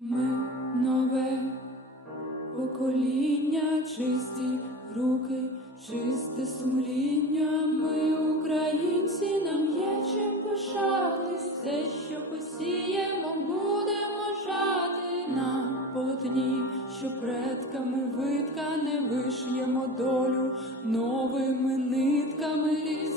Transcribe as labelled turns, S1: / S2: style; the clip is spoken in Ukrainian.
S1: Ми нове покоління, чисті руки, чисте сумління. Ми українці, нам є чим пишатись, все, що посіємо, будемо жати на полотні, що предками витка не виш'ємо долю новими нитками.